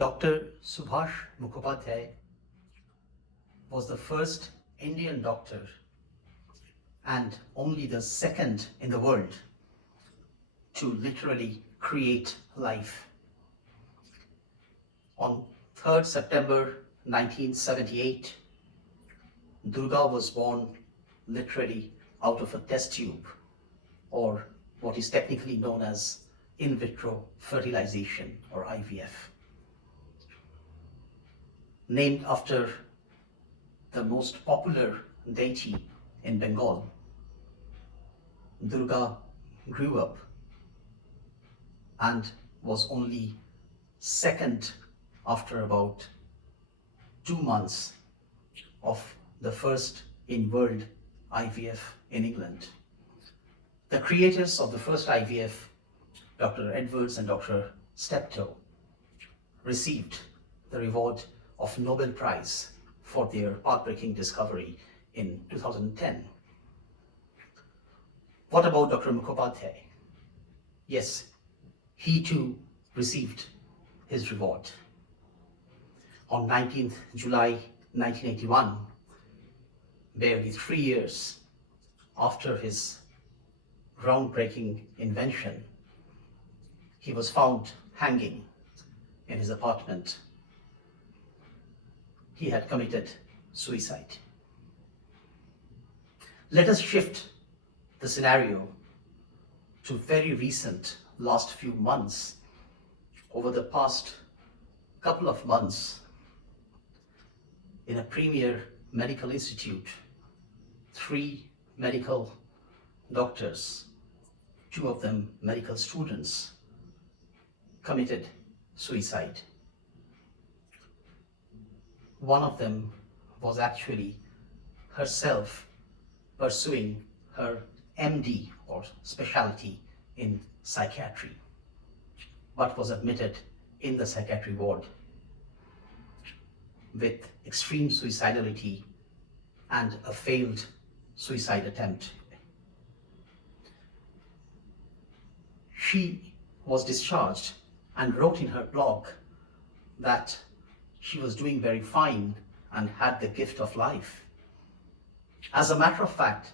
Dr. Subhash Mukhopadhyay was the first Indian doctor and only the second in the world to literally create life. On 3rd September 1978, Durga was born literally out of a test tube, or what is technically known as in vitro fertilization, or IVF. Named after the most popular deity in Bengal, Durga grew up and was only second after about 2 months of the first in world IVF in England. The creators of the first IVF, Dr. Edwards and Dr. Steptoe, received the reward of Nobel Prize for their pathbreaking discovery in 2010. What about Dr. Mukhopadhyay? Yes, he too received his reward. On 19th July 1981, barely 3 years after his groundbreaking invention, he was found hanging in his apartment. He had committed suicide. Let us shift the scenario to very recent last few months. Over the past couple of months, in a premier medical institute, 3 medical doctors, 2 of them medical students, committed suicide. One of them was actually herself pursuing her MD, or specialty in psychiatry, but was admitted in the psychiatry ward with extreme suicidality and a failed suicide attempt. She was discharged and wrote in her blog that she was doing very fine and had the gift of life. As a matter of fact,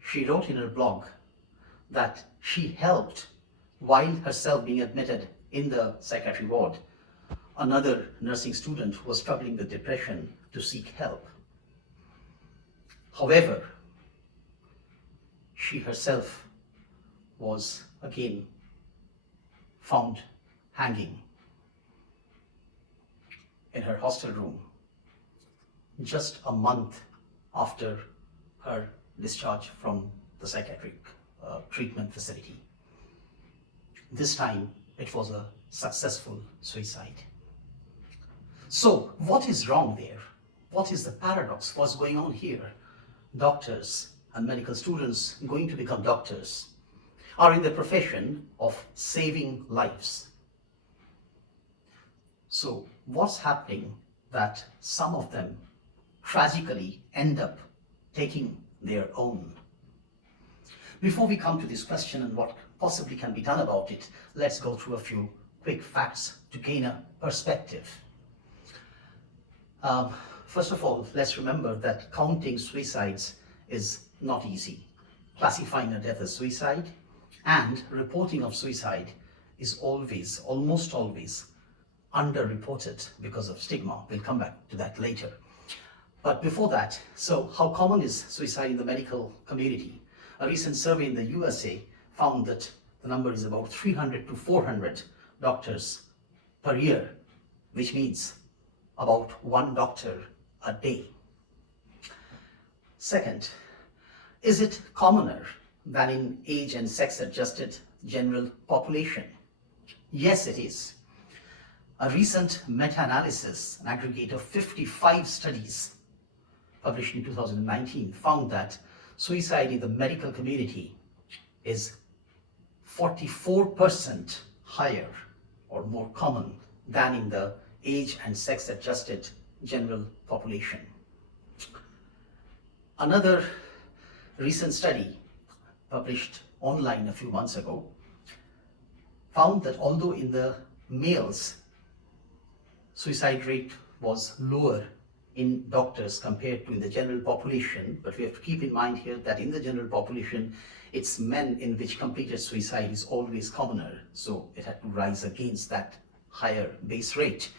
she wrote in her blog that she helped, while herself being admitted in the psychiatry ward, another nursing student who was struggling with depression to seek help. However, she herself was again found hanging in her hostel room just a month after her discharge from the psychiatric treatment facility. This time it was a successful suicide. So what is wrong there? What is the paradox? What's going on here? Doctors and medical students going to become doctors are in the profession of saving lives. So what's happening that some of them tragically end up taking their own? Before we come to this question and what possibly can be done about it, let's go through a few quick facts to gain a perspective. First of all, let's remember that counting suicides is not easy. Classifying a death as suicide and reporting of suicide is almost always underreported because of stigma. We'll come back to that later. But before that, so how common is suicide in the medical community? A recent survey in the USA found that the number is about 300 to 400 doctors per year, which means about 1 doctor a day. Second, is it commoner than in age and sex adjusted general population? Yes, it is. A recent meta-analysis, an aggregate of 55 studies published in 2019, found that suicide in the medical community is 44% higher or more common than in the age and sex adjusted general population. Another recent study published online a few months ago found that although in the males suicide rate was lower in doctors compared to in the general population, but we have to keep in mind here that in the general population, it's men in which completed suicide is always commoner, so it had to rise against that higher base rate.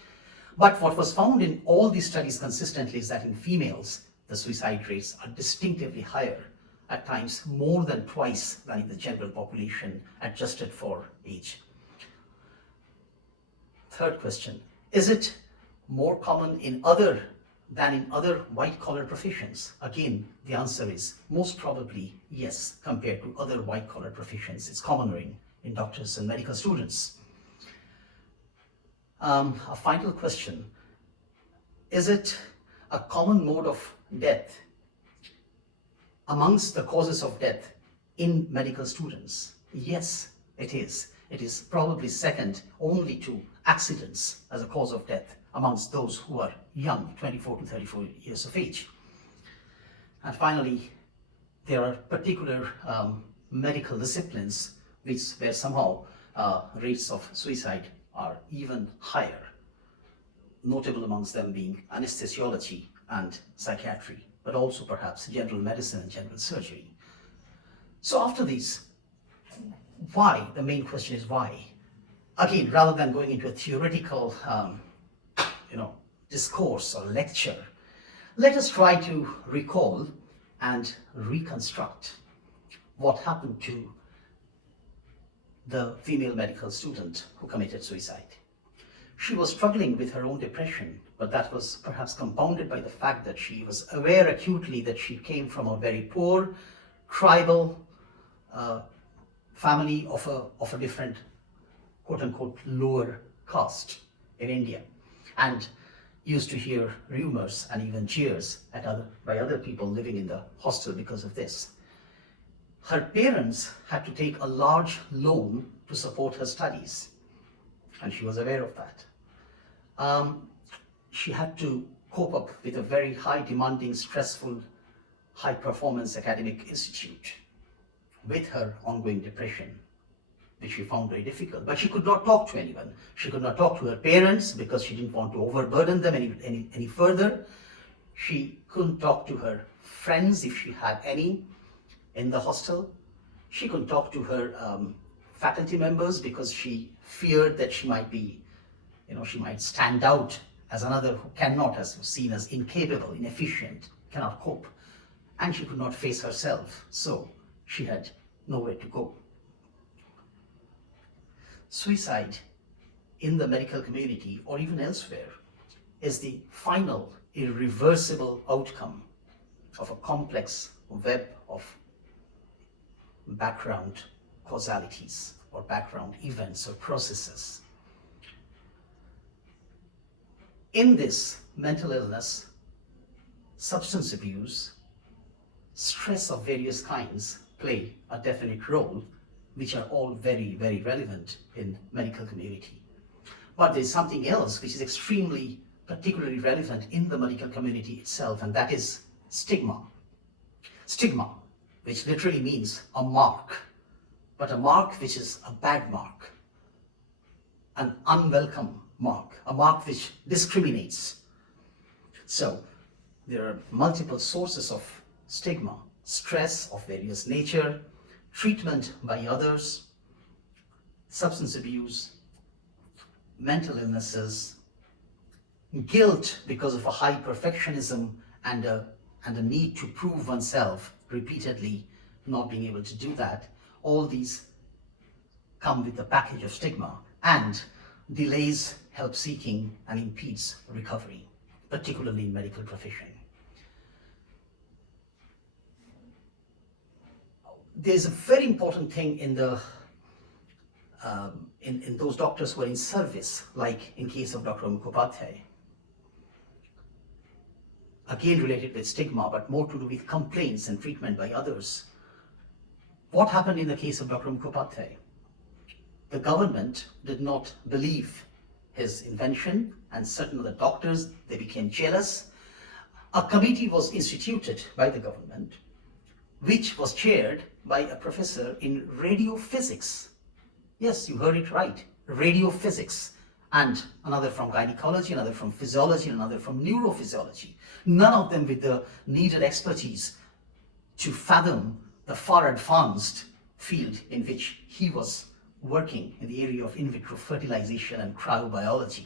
But what was found in all these studies consistently is that in females, the suicide rates are distinctively higher, at times more than twice than in the general population, adjusted for age. Third question, is it more common in other white-collar professions? Again, the answer is most probably yes, compared to other white-collar professions. It's commoner in doctors and medical students. A final question, is it a common mode of death amongst the causes of death in medical students? Yes, it is. It is probably second only to accidents as a cause of death amongst those who are young, 24 to 34 years of age. And finally, there are particular medical disciplines where somehow rates of suicide are even higher, notable amongst them being anesthesiology and psychiatry, but also perhaps general medicine and general surgery. So after these, why? The main question is why? Again, rather than going into a theoretical discourse or lecture, let us try to recall and reconstruct what happened to the female medical student who committed suicide. She was struggling with her own depression, but that was perhaps compounded by the fact that she was aware acutely that she came from a very poor, tribal family of a different, quote-unquote, lower caste in India, and used to hear rumors and even jeers by other people living in the hostel because of this. Her parents had to take a large loan to support her studies, and she was aware of that. She had to cope up with a very high demanding, stressful, high performance academic institute with her ongoing depression, which she found very difficult. But she could not talk to anyone. She could not talk to her parents because she didn't want to overburden them any further. She couldn't talk to her friends if she had any in the hostel. She couldn't talk to her faculty members because she feared that she might be, she might stand out as another who cannot, as seen as incapable, inefficient, cannot cope. And she could not face herself, so she had nowhere to go. Suicide in the medical community or even elsewhere is the final irreversible outcome of a complex web of background causalities or background events or processes. In this mental illness, substance abuse, stress of various kinds play a definite role, which are all very, very relevant in medical community. But there's something else which is extremely particularly relevant in the medical community itself, and that is stigma. Stigma, which literally means a mark, but a mark which is a bad mark, an unwelcome mark, a mark which discriminates. So there are multiple sources of stigma: stress of various nature, treatment by others, substance abuse, mental illnesses, guilt because of a high perfectionism and a need to prove oneself repeatedly, not being able to do that. All these come with the package of stigma, and delays help seeking and impedes recovery, particularly in medical profession. There's a very important thing in those doctors who are in service, like in case of Dr. Mukhopadhyay. Again related with stigma, but more to do with complaints and treatment by others. What happened in the case of Dr. Mukhopadhyay? The government did not believe his invention, and certain other doctors, they became jealous. A committee was instituted by the government, which was chaired by a professor in radiophysics. Yes, you heard it right, radiophysics. and another from gynecology, another from physiology, and another from neurophysiology. None of them with the needed expertise to fathom the far advanced field in which he was working in the area of in vitro fertilization and cryobiology.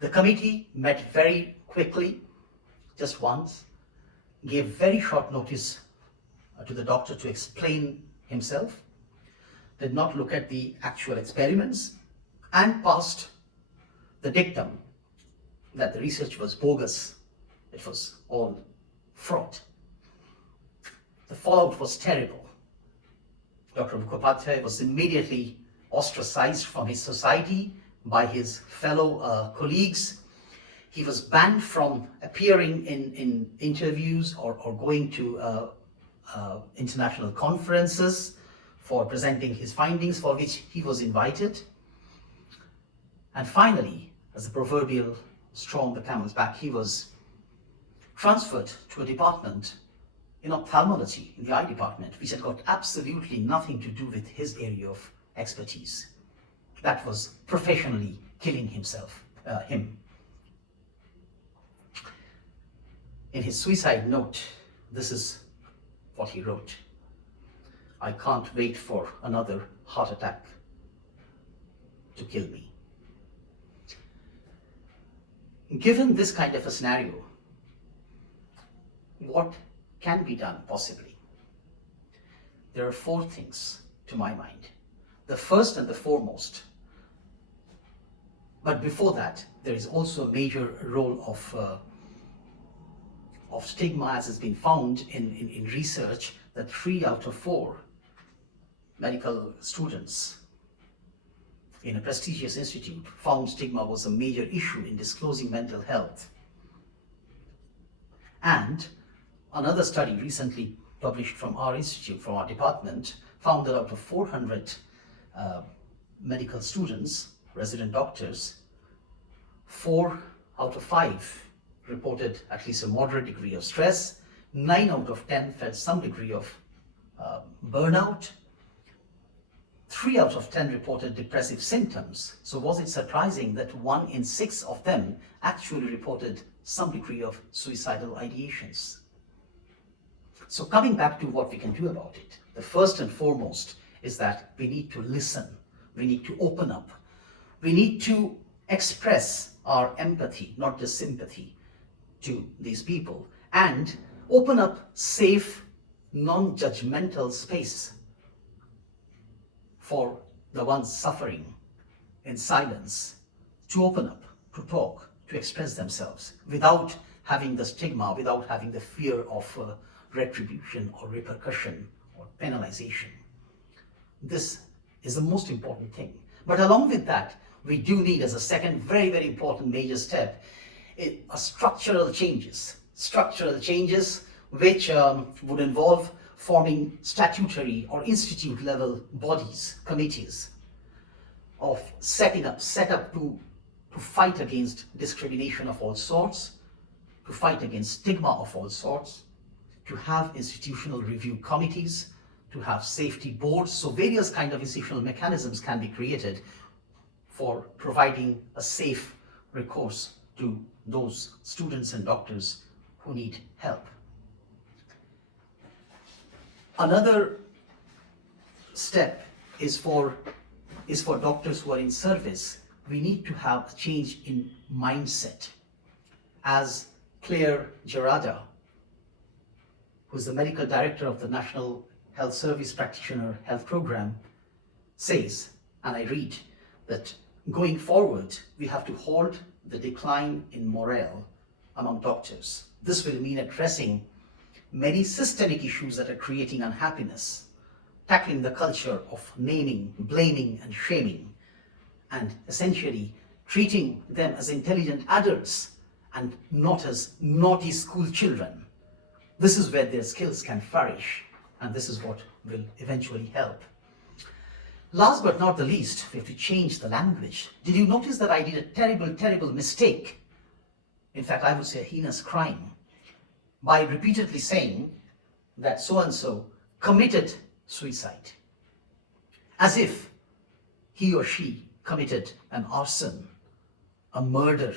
The committee met very quickly, just once, gave very short notice to the doctor to explain himself, did not look at the actual experiments, and passed the dictum that the research was bogus. It was all fraud. The fallout was terrible. Dr. Mukhopadhyay was immediately ostracized from his society by his fellow colleagues. He was banned from appearing in interviews or going to international conferences for presenting his findings, for which he was invited. And finally, as the proverbial straw on the camel's back, he was transferred to a department in ophthalmology, in the eye department, which had got absolutely nothing to do with his area of expertise. That was professionally killing him. In his suicide note, this is what he wrote: "I can't wait for another heart attack to kill me." Given this kind of a scenario, what can be done possibly? There are 4 things to my mind. The first and the foremost, but before that, there is also a major role of stigma, as has been found in research, that 3 out of 4 medical students in a prestigious institute found stigma was a major issue in disclosing mental health. And another study recently published from our institute, from our department, found that out of 400 medical students, resident doctors, 4 out of 5 reported at least a moderate degree of stress, 9 out of 10 felt some degree of burnout, 3 out of 10 reported depressive symptoms. So was it surprising that 1 in 6 of them actually reported some degree of suicidal ideations? So coming back to what we can do about it, the first and foremost is that we need to listen, we need to open up, we need to express our empathy, not just sympathy, to these people, and open up safe, non-judgmental space for the ones suffering in silence to open up, to talk, to express themselves without having the stigma, without having the fear of retribution or repercussion or penalization. This is the most important thing. But along with that, we do need, as a second very, very important major step, structural changes which would involve forming statutory or institute level bodies, committees of set up to fight against discrimination of all sorts, to fight against stigma of all sorts, to have institutional review committees, to have safety boards. So various kind of institutional mechanisms can be created for providing a safe recourse to those students and doctors who need help. Another step is for doctors who are in service. We need to have a change in mindset. As Claire Gerada, who's the medical director of the National Health Service Practitioner Health Program, says, and I read, that going forward, we have to halt the decline in morale among doctors. This will mean addressing many systemic issues that are creating unhappiness, tackling the culture of naming, blaming, and shaming, and essentially treating them as intelligent adults and not as naughty school children. This is where their skills can flourish, and this is what will eventually help. Last but not the least, we have to change the language. Did you notice that I did a terrible, terrible mistake? In fact, I would say a heinous crime, by repeatedly saying that so-and-so committed suicide, as if he or she committed an arson, a murder,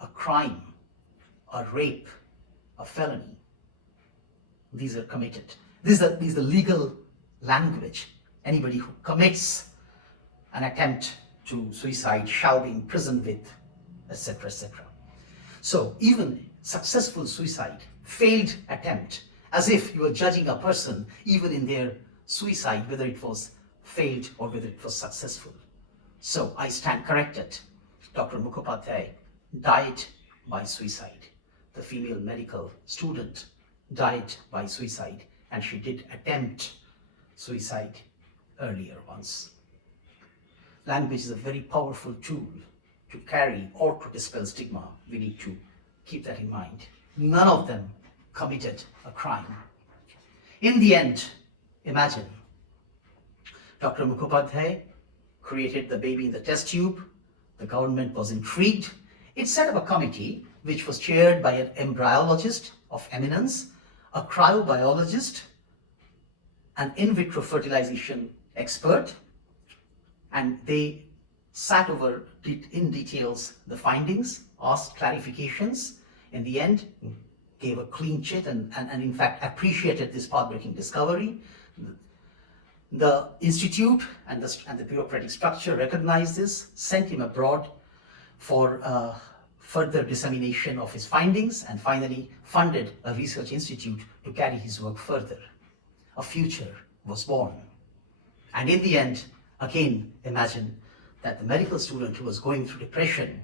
a crime, a rape, a felony. These are committed. These are the legal language. Anybody who commits an attempt to suicide shall be imprisoned with, etc., etc. So even successful suicide, failed attempt, as if you were judging a person even in their suicide, whether it was failed or whether it was successful. So I stand corrected. Dr. Mukhopadhyay died by suicide. The female medical student died by suicide, and she did attempt suicide earlier once. Language is a very powerful tool to carry or to dispel stigma. We need to keep that in mind. None of them committed a crime. In the end, imagine, Dr. Mukhopadhyay created the baby in the test tube. The government was intrigued. It set up a committee which was chaired by an embryologist of eminence, a cryobiologist, an in vitro fertilization expert, and they sat over in details the findings, asked clarifications, in the end gave a clean chit and in fact appreciated this path-breaking discovery. The institute and the bureaucratic structure recognized this, sent him abroad for further dissemination of his findings, and finally funded a research institute to carry his work further. A future was born. And in the end, again, imagine that the medical student who was going through depression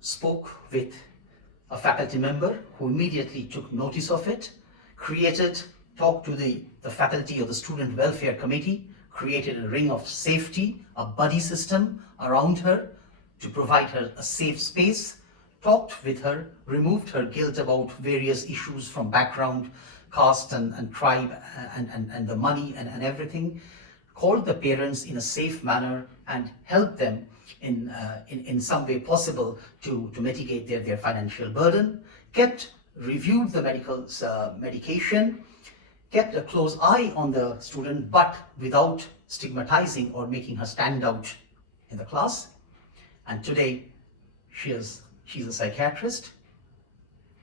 spoke with a faculty member who immediately took notice of it, talked to the faculty or the student welfare committee, created a ring of safety, a buddy system around her to provide her a safe space, talked with her, removed her guilt about various issues from background, caste and tribe and the money and everything, called the parents in a safe manner and helped them in some way possible to mitigate their financial burden, reviewed the medication, kept a close eye on the student, but without stigmatizing or making her stand out in the class. And today, she's a psychiatrist.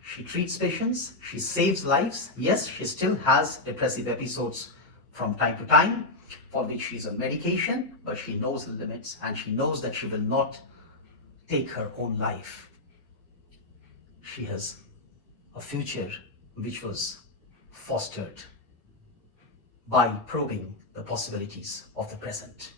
She treats patients, she saves lives. Yes, she still has depressive episodes from time to time, for which she's on medication, but she knows the limits and she knows that she will not take her own life. She has a future which was fostered by probing the possibilities of the present.